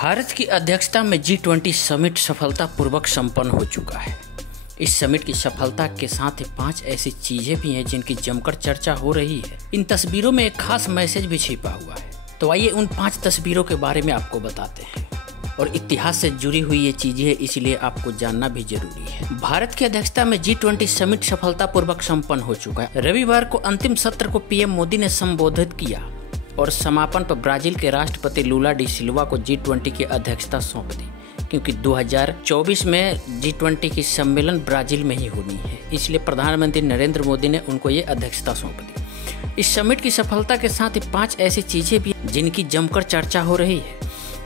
भारत की अध्यक्षता में G20 समिट सफलतापूर्वक संपन्न हो चुका है। इस समिट की सफलता के साथ ही 5 ऐसी चीजें भी हैं जिनकी जमकर चर्चा हो रही है। इन तस्वीरों में एक खास मैसेज भी छिपा हुआ है, तो आइए उन 5 तस्वीरों के बारे में आपको बताते हैं। और इतिहास से जुड़ी हुई ये चीजें हैं, इसलिए आपको जानना भी जरूरी है। भारत की अध्यक्षता में G20 समिट सफलतापूर्वक संपन्न हो चुका है। रविवार को अंतिम सत्र को पीएम मोदी ने संबोधित किया और समापन पर ब्राजील के राष्ट्रपति लूला डी सिल्वा को G20 की अध्यक्षता सौंप दी, क्योंकि 2024 में G20 की सम्मेलन ब्राजील में ही होनी है, इसलिए प्रधानमंत्री नरेंद्र मोदी ने उनको ये अध्यक्षता सौंप दी। इस समिट की सफलता के साथ ही 5 ऐसी चीजें भी जिनकी जमकर चर्चा हो रही है।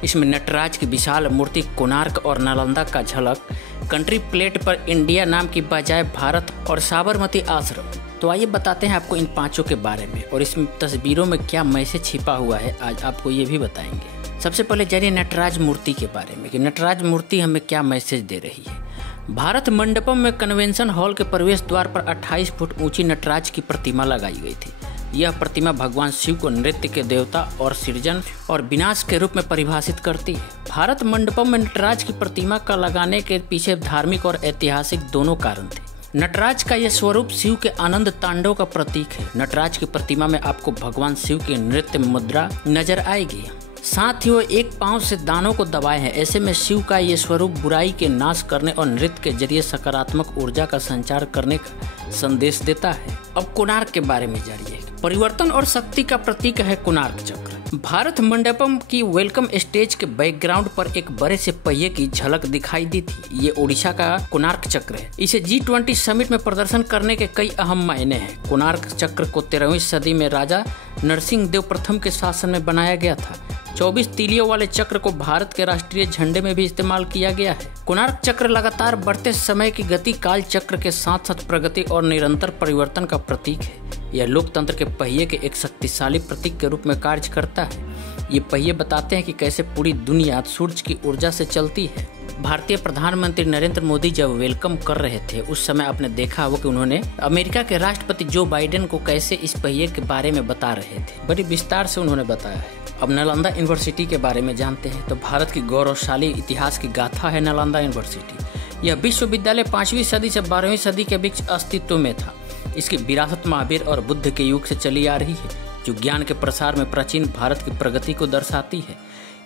इसमें नटराज की विशाल मूर्ति, कोणार्क और नालंदा का झलक, कंट्री प्लेट पर इंडिया नाम की बजाय भारत और साबरमती आश्रम। तो आइए बताते हैं आपको इन 5 के बारे में और इसमें तस्वीरों में क्या मैसेज छिपा हुआ है, आज आपको ये भी बताएंगे। सबसे पहले जानिए नटराज मूर्ति के बारे में कि नटराज मूर्ति हमें क्या मैसेज दे रही है। भारत मंडपम में कन्वेंशन हॉल के प्रवेश द्वार पर 28 फुट ऊंची नटराज की प्रतिमा लगाई गई थी। यह प्रतिमा भगवान शिव को नृत्य के देवता और सृजन और विनाश के रूप में परिभाषित करती है। भारत मंडपम में नटराज की प्रतिमा का लगाने के पीछे धार्मिक और ऐतिहासिक दोनों कारण थे। नटराज का यह स्वरूप शिव के आनंद तांडव का प्रतीक है। नटराज की प्रतिमा में आपको भगवान शिव की नृत्य मुद्रा नजर आएगी। साथ ही वो एक पांव से दानों को दबाए हैं। ऐसे में शिव का ये स्वरूप बुराई के नाश करने और नृत्य के जरिए सकारात्मक ऊर्जा का संचार करने का संदेश देता है। अब कोणार्क के बारे में जानिए। परिवर्तन और शक्ति का प्रतीक है कोणार्क चक्र। भारत मंडपम की वेलकम स्टेज के बैकग्राउंड पर एक बड़े से पहिए की झलक दिखाई दी थी। ये ओडिशा का कोणार्क चक्र है। इसे G20 समिट में प्रदर्शन करने के कई अहम मायने हैं। कोणार्क चक्र को 13वीं सदी में राजा नरसिंह देव प्रथम के शासन में बनाया गया था। 24 तीलियों वाले चक्र को भारत के राष्ट्रीय झंडे में भी इस्तेमाल किया गया है। कोणार्क चक्र लगातार बढ़ते समय की गति, काल चक्र के साथ साथ प्रगति और निरंतर परिवर्तन का प्रतीक है। यह लोकतंत्र के पहिए के एक शक्तिशाली प्रतीक के रूप में कार्य करता है। ये पहिए बताते हैं कि कैसे पूरी दुनिया सूरज की ऊर्जा से चलती है। भारतीय प्रधानमंत्री नरेंद्र मोदी जब वेलकम कर रहे थे, उस समय आपने देखा होगा कि उन्होंने अमेरिका के राष्ट्रपति जो बाइडेन को कैसे इस पहिए के बारे में बता रहे थे। बड़ी विस्तार से उन्होंने बताया है। अब नालंदा यूनिवर्सिटी के बारे में जानते हैं। तो भारत की गौरवशाली इतिहास की गाथा है नालंदा यूनिवर्सिटी। यह विश्वविद्यालय 5वीं सदी से 12वीं सदी के बीच अस्तित्व में था। इसकी विरासत महावीर और बुद्ध के युग से चली आ रही है, जो ज्ञान के प्रसार में प्राचीन भारत की प्रगति को दर्शाती है।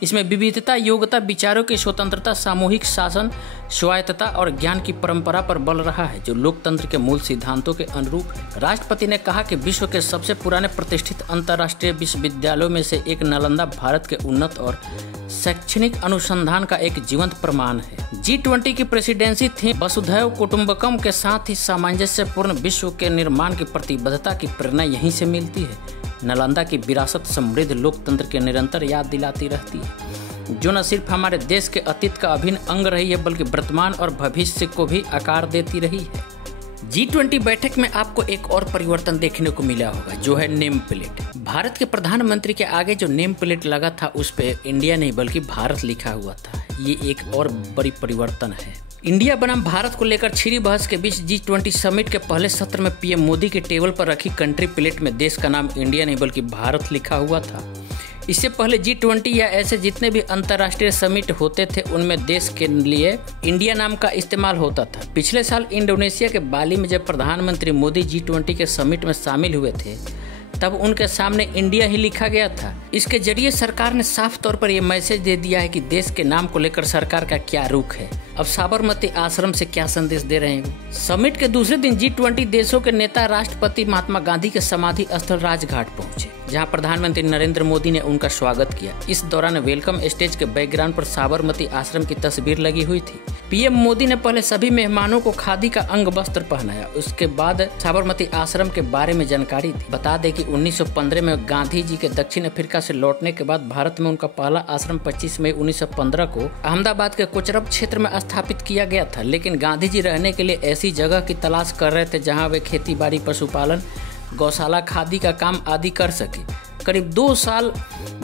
इसमें विविधता, योग्यता, विचारों की स्वतंत्रता, सामूहिक शासन, स्वायत्तता और ज्ञान की परंपरा पर बल रहा है, जो लोकतंत्र के मूल सिद्धांतों के अनुरूप है। राष्ट्रपति ने कहा कि विश्व के सबसे पुराने प्रतिष्ठित अंतर्राष्ट्रीय विश्वविद्यालयों में से एक नालंदा भारत के उन्नत और शैक्षणिक अनुसंधान का एक जीवंत प्रमाण है। G20 की प्रेसिडेंसी थीम वसुधैव कुटुंबकम के साथ ही सामंजस्यपूर्ण विश्व के निर्माण की प्रतिबद्धता की प्रेरणा यहीं से मिलती है। नालंदा की विरासत समृद्ध लोकतंत्र के निरंतर याद दिलाती रहती है, जो न सिर्फ हमारे देश के अतीत का अभिन्न अंग रही है, बल्कि वर्तमान और भविष्य को भी आकार देती रही है। G20 बैठक में आपको एक और परिवर्तन देखने को मिला होगा, जो है नेम प्लेट। भारत के प्रधानमंत्री के आगे जो नेम प्लेट लगा था, उस पे इंडिया नहीं बल्कि भारत लिखा हुआ था। ये एक और बड़ी परिवर्तन है। इंडिया बनाम भारत को लेकर छिड़ी बहस के बीच G20 समिट के पहले सत्र में पीएम मोदी के टेबल पर रखी कंट्री प्लेट में देश का नाम इंडिया नहीं बल्कि भारत लिखा हुआ था। इससे पहले G20 या ऐसे जितने भी अंतर्राष्ट्रीय समिट होते थे, उनमें देश के लिए इंडिया नाम का इस्तेमाल होता था। पिछले साल इंडोनेशिया के बाली में जब प्रधानमंत्री मोदी G20 के समिट में शामिल हुए थे, तब उनके सामने इंडिया ही लिखा गया था। इसके जरिए सरकार ने साफ तौर पर यह मैसेज दे दिया है कि देश के नाम को लेकर सरकार का क्या रुख है। अब साबरमती आश्रम से क्या संदेश दे रहे हैं। समिट के दूसरे दिन G20 देशों के नेता राष्ट्रपति महात्मा गांधी के समाधि स्थल राजघाट पहुंचे, जहां प्रधानमंत्री नरेंद्र मोदी ने उनका स्वागत किया। इस दौरान वेलकम स्टेज के बैकग्राउंड पर साबरमती आश्रम की तस्वीर लगी हुई थी। पीएम मोदी ने पहले सभी मेहमानों को खादी का अंग वस्त्र पहनाया। उसके बाद साबरमती आश्रम के बारे में जानकारी दी। बता दें कि 1915 में गांधी जी के दक्षिण अफ्रीका से लौटने के बाद भारत में उनका पहला आश्रम 25 मई 1915 को अहमदाबाद के कोचरब क्षेत्र में स्थापित किया गया था। लेकिन गांधी जी रहने के लिए ऐसी जगह की तलाश कर रहे थे जहां वे खेती बाड़ी, पशुपालन, गौशाला, खादी का काम आदि कर सके। करीब 2 साल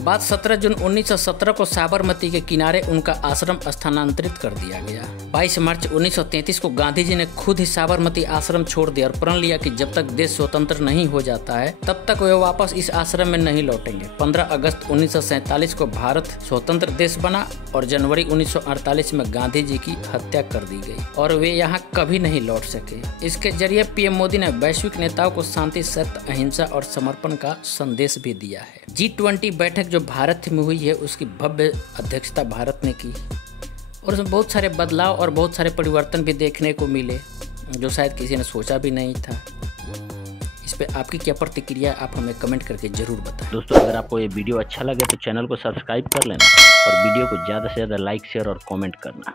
बाद 17 जून 1917 को साबरमती के किनारे उनका आश्रम स्थानांतरित कर दिया गया। 22 मार्च 1933 को गांधी जी ने खुद ही साबरमती आश्रम छोड़ दिया और प्रण लिया कि जब तक देश स्वतंत्र नहीं हो जाता है तब तक वे वापस इस आश्रम में नहीं लौटेंगे। 15 अगस्त 1947 को भारत स्वतंत्र देश बना और जनवरी 1948 में गांधी जी की हत्या कर दी गई और वे यहाँ कभी नहीं लौट सके। इसके जरिए पीएम मोदी ने वैश्विक नेताओं को शांति, सत्य, अहिंसा और समर्पण का संदेश भी दिया है। G20 बैठक जो भारत में हुई है उसकी भव्य अध्यक्षता भारत ने की और उसमें बहुत सारे बदलाव और बहुत सारे परिवर्तन भी देखने को मिले जो शायद किसी ने सोचा भी नहीं था। इस पे आपकी क्या प्रतिक्रिया, आप हमें कमेंट करके जरूर बताएं। दोस्तों, अगर आपको ये वीडियो अच्छा लगे तो चैनल को सब्सक्राइब कर लेना और वीडियो को ज़्यादा से ज़्यादा लाइक, शेयर और कमेंट करना।